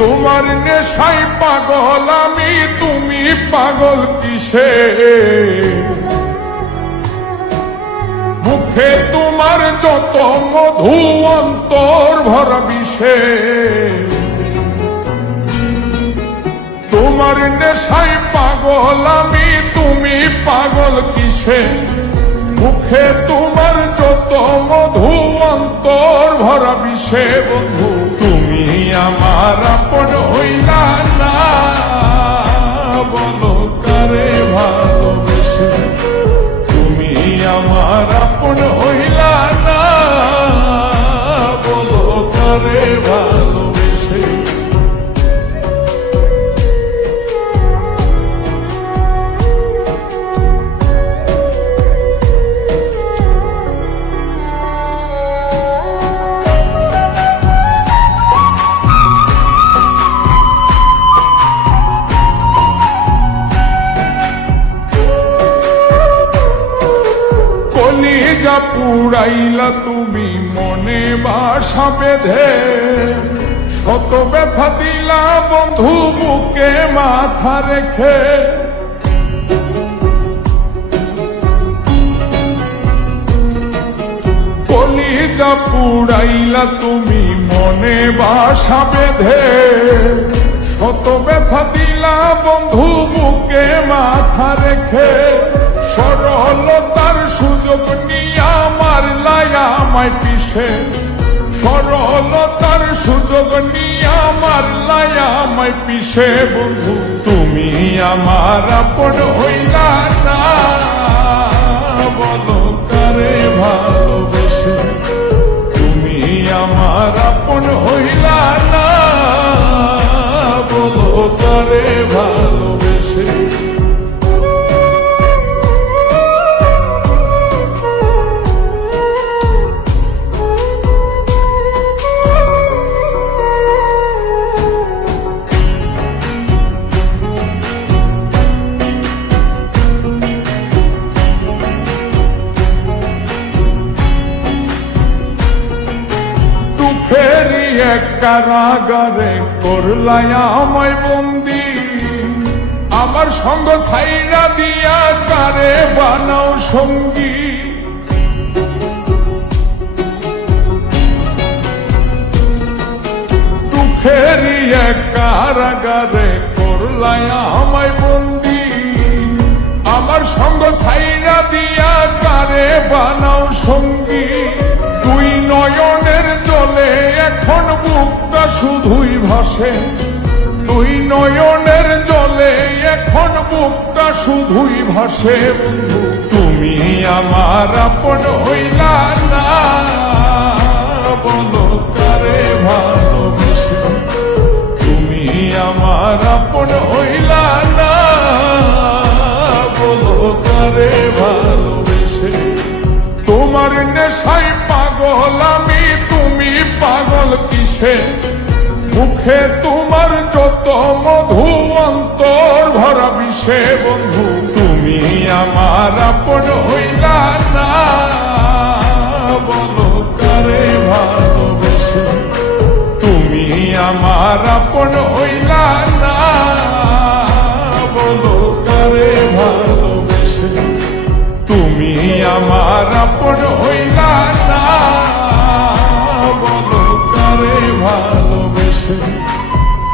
তোমার নেশাই পাগল আমি, তুমি পাগল কিসে? মুখে তোমার যত মধু অন্তর ভরা বিষে। তোমার নেশাই পাগল আমি, তুমি পাগল কিসে? মুখে তোমার যত মধু অন্তর ভরা বিষে। বন্ধু তুমি আমার আপন হইলা না, বলো কারে ভালোবেসে? তুমি আমার আপন হইলা না, বলো কারে ভালোবেসে? কলিজা পুড়াইলা তুমি মনে বাসা বেঁধে, শত ব্যথা দিলা বন্ধু বুকে মাথা রেখে। কলিজা পুড়াইলা তুমি মনে বাসা বেঁধে, শত ব্যথা দিলা বন্ধু বুকে মাথা রেখে। সরলতার সুযোগ নিয়া মারলাই আমায় পিছে, সরলতার সুযোগ নিয়া মারলাই আমায় পিছে। বন্ধু তুমি আমার আপন হইলা না, বলো কারে ভালোবেসে? তুমি আমার আপন হইলা না, বলো কারে ভালোবেসে? ফেরি এক কারাগারে করলাই আমায় বন্দি, আমার সঙ্গ ছাইরা দিয়া কারে বানাও সঙ্গী। ফেরি এক কারাগারে করলাই আমায় বন্দি, আমার সঙ্গ ছাইরা দিয়া কারে বানাও সঙ্গী। দুই নয়নের জলে এখন বুকটা শুধুই ভাসে, দুই নয়নের জলে এখন বুকটা শুধুই ভাসে। বন্ধু তুমি আমার আপন হইলা না, বলো কারে ভালোবেসে? তুমি আমার আপন হইলা না, বলো কারে ভালোবেসে? তোমার নেশাই পাগল আমি, তুমি পাগল কিসে? মুখে তোমার যত মধু অন্তর ভরা বিষে। বন্ধু তুমি আমার আপন হইলা না, বলো কারে ভালোবেসে? তুমি আমার আপন হইলা না, বলো কারে ভালোবেসে? তুমি আমার আপন হইলা না, বলো কারে ভালোবেসে?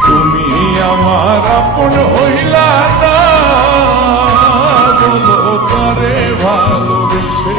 তুমি আমার আপন হইলা না, বলো কারে ভালোবেসে?